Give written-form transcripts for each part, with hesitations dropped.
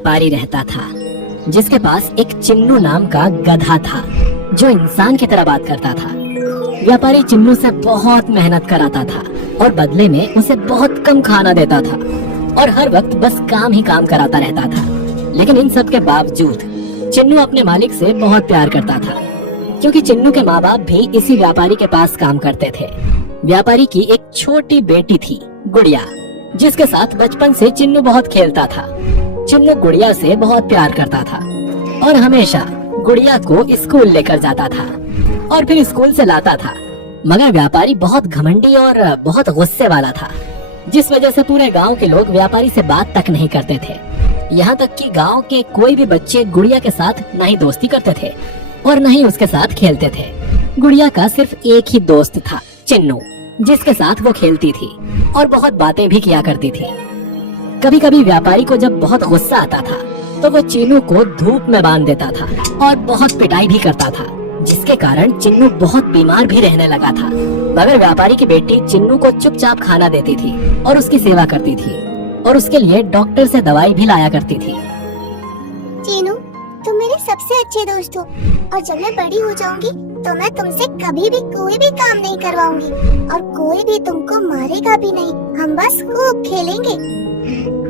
व्यापारी रहता था जिसके पास एक चिन्नू नाम का गधा था जो इंसान की तरह बात करता था। व्यापारी चिन्नू से बहुत मेहनत कराता था और बदले में उसे बहुत कम खाना देता था और हर वक्त बस काम ही काम कराता रहता था। लेकिन इन सब के बावजूद चिन्नू अपने मालिक से बहुत प्यार करता था क्योंकि चिन्नू के माँ बाप भी इसी व्यापारी के पास काम करते थे। व्यापारी की एक छोटी बेटी थी गुड़िया, जिसके साथ बचपन से चिन्नू बहुत खेलता था। चिन्नू गुड़िया से बहुत प्यार करता था और हमेशा गुड़िया को स्कूल लेकर जाता था और फिर स्कूल से लाता था। मगर व्यापारी बहुत घमंडी और बहुत गुस्से वाला था, जिस वजह से पूरे गांव के लोग व्यापारी से बात तक नहीं करते थे। यहाँ तक कि गांव के कोई भी बच्चे गुड़िया के साथ न ही दोस्ती करते थे और न ही उसके साथ खेलते थे। गुड़िया का सिर्फ एक ही दोस्त था, चिन्नू, जिसके साथ वो खेलती थी और बहुत बातें भी किया करती थी। कभी कभी व्यापारी को जब बहुत गुस्सा आता था तो वो चिन्नू को धूप में बांध देता था और बहुत पिटाई भी करता था, जिसके कारण चिन्नू बहुत बीमार भी रहने लगा था। मगर व्यापारी की बेटी चिन्नू को चुपचाप खाना देती थी और उसकी सेवा करती थी और उसके लिए डॉक्टर से दवाई भी लाया करती थी। चिन्नू, तुम मेरे सबसे अच्छे दोस्त हो और जब मैं बड़ी हो जाऊंगी तो मैं तुमसे कभी भी कोई भी काम नहीं करवाऊंगी और कोई भी तुमको मारेगा भी नहीं। हम बस खूब खेलेंगे।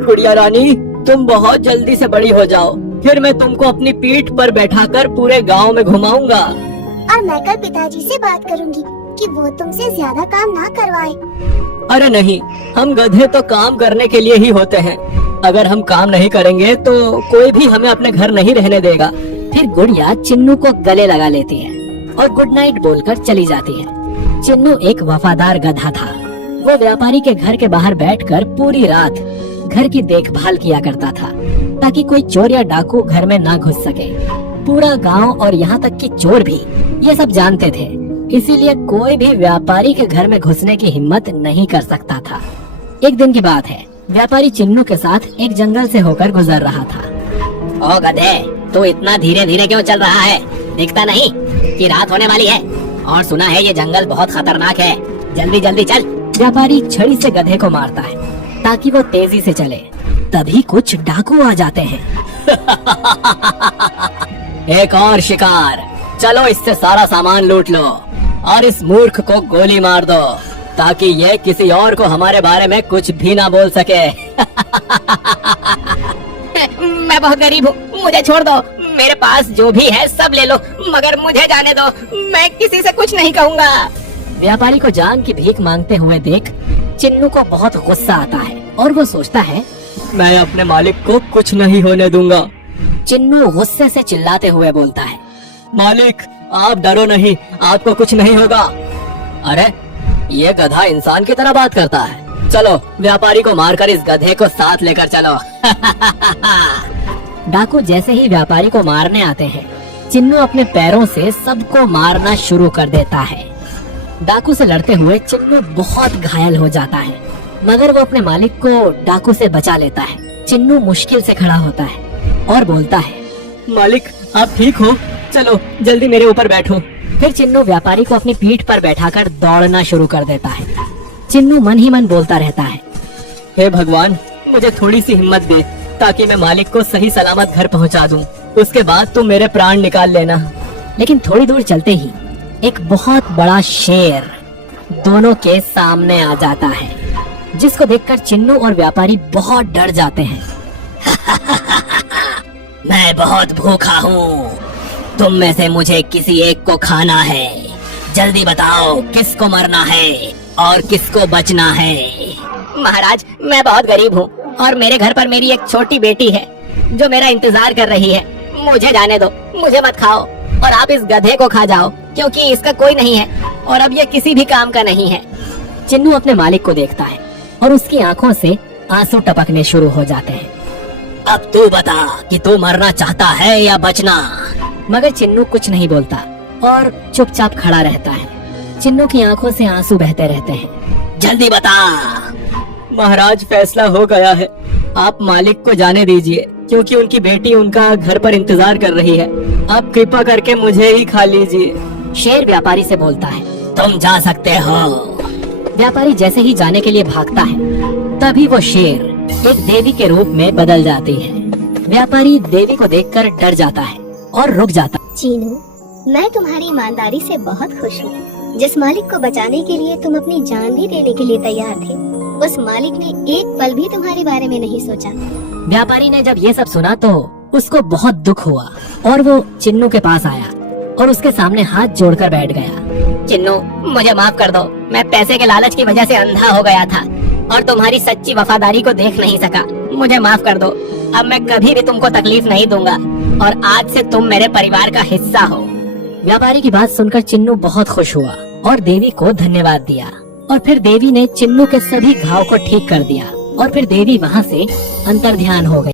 गुड़िया रानी, तुम बहुत जल्दी से बड़ी हो जाओ, फिर मैं तुमको अपनी पीठ पर बैठाकर पूरे गांव में घुमाऊंगा। और मैं कल पिताजी से बात करूंगी कि वो तुमसे ज्यादा काम ना करवाए। अरे नहीं, हम गधे तो काम करने के लिए ही होते हैं। अगर हम काम नहीं करेंगे तो कोई भी हमें अपने घर नहीं रहने देगा। फिर गुड़िया चिन्नू को गले लगा लेती है और गुड नाइट बोलकर चली जाती है। चिन्नू एक वफादार गधा था। वो व्यापारी के घर के बाहर बैठकर पूरी रात घर की देखभाल किया करता था ताकि कोई चोर या डाकू घर में ना घुस सके। पूरा गांव और यहाँ तक कि चोर भी ये सब जानते थे, इसीलिए कोई भी व्यापारी के घर में घुसने की हिम्मत नहीं कर सकता था। एक दिन की बात है, व्यापारी चिन्नू के साथ एक जंगल से होकर गुजर रहा था। ओ गधे, तू इतना धीरे धीरे क्यों चल रहा है? दिखता नहीं कि रात होने वाली है? और सुना है ये जंगल बहुत खतरनाक है, जल्दी जल्दी चल। व्यापारी छड़ी से गधे को मारता है ताकि वो तेजी से चले। तभी कुछ डाकू आ जाते हैं। एक और शिकार, चलो इससे सारा सामान लूट लो और इस मूर्ख को गोली मार दो ताकि ये किसी और को हमारे बारे में कुछ भी ना बोल सके। मैं बहुत गरीब हूँ, मुझे छोड़ दो। मेरे पास जो भी है सब ले लो, मगर मुझे जाने दो। मैं किसी से कुछ नहीं कहूँगा। व्यापारी को जान की भीख मांगते हुए देख चिन्नू को बहुत गुस्सा आता है और वो सोचता है, मैं अपने मालिक को कुछ नहीं होने दूंगा। चिन्नू गुस्से से चिल्लाते हुए बोलता है, मालिक आप डरो नहीं, आपको कुछ नहीं होगा। अरे ये गधा इंसान की तरह बात करता है। चलो व्यापारी को मारकर इस गधे को साथ लेकर चलो। डाकू जैसे ही व्यापारी को मारने आते हैं, चिन्नू अपने पैरों से सबको मारना शुरू कर देता है। डाकू से लड़ते हुए चिन्नू बहुत घायल हो जाता है, मगर वो अपने मालिक को डाकू से बचा लेता है। चिन्नू मुश्किल से खड़ा होता है और बोलता है, मालिक आप ठीक हो? चलो जल्दी मेरे ऊपर बैठो। फिर चिन्नू व्यापारी को अपनी पीठ पर बैठाकर दौड़ना शुरू कर देता है। चिन्नू मन ही मन बोलता रहता है, हे भगवान, मुझे थोड़ी सी हिम्मत दे ताकि मैं मालिक को सही सलामत घर पहुंचा दूं। उसके बाद तुम मेरे प्राण निकाल लेना। लेकिन थोड़ी दूर चलते ही एक बहुत बड़ा शेर दोनों के सामने आ जाता है, जिसको देखकर चिन्नू और व्यापारी बहुत डर जाते हैं। मैं बहुत भूखा हूँ, तुम में से मुझे किसी एक को खाना है। जल्दी बताओ किसको मरना है और किसको बचना है। महाराज, मैं बहुत गरीब हूँ और मेरे घर पर मेरी एक छोटी बेटी है जो मेरा इंतजार कर रही है। मुझे जाने दो, मुझे मत खाओ और आप इस गधे को खा जाओ क्योंकि इसका कोई नहीं है और अब ये किसी भी काम का नहीं है। चिन्नू अपने मालिक को देखता है और उसकी आंखों से आंसू टपकने शुरू हो जाते हैं। अब तू बता कि तू मरना चाहता है या बचना? मगर चिन्नू कुछ नहीं बोलता और चुपचाप खड़ा रहता है। चिन्नू की आंखों से आंसू बहते रहते हैं। जल्दी बता। महाराज, फैसला हो गया है, आप मालिक को जाने दीजिए क्योंकि उनकी बेटी उनका घर पर इंतजार कर रही है। आप कृपा करके मुझे ही खा लीजिए। शेर व्यापारी से बोलता है, तुम जा सकते हो। व्यापारी जैसे ही जाने के लिए भागता है, तभी वो शेर एक देवी के रूप में बदल जाती है। व्यापारी देवी को देखकर डर जाता है और रुक जाता है। चीनू, मैं तुम्हारी ईमानदारी से बहुत खुश हूँ। जिस मालिक को बचाने के लिए तुम अपनी जान भी देने के लिए तैयार थे, उस मालिक ने एक पल भी तुम्हारे बारे में नहीं सोचा। व्यापारी ने जब ये सब सुना तो उसको बहुत दुख हुआ और वो चिन्नू के पास आया और उसके सामने हाथ जोड़कर बैठ गया। चिन्नू, मुझे माफ कर दो। मैं पैसे के लालच की वजह से अंधा हो गया था और तुम्हारी सच्ची वफादारी को देख नहीं सका। मुझे माफ कर दो। अब मैं कभी भी तुमको तकलीफ नहीं दूंगा और आज से तुम मेरे परिवार का हिस्सा हो। व्यापारी की बात सुनकर चिन्नू बहुत खुश हुआ और देवी को धन्यवाद दिया और फिर देवी ने चिन्नू के सभी घाव को ठीक कर दिया और फिर देवी वहाँ से अंतर्ध्यान हो गई।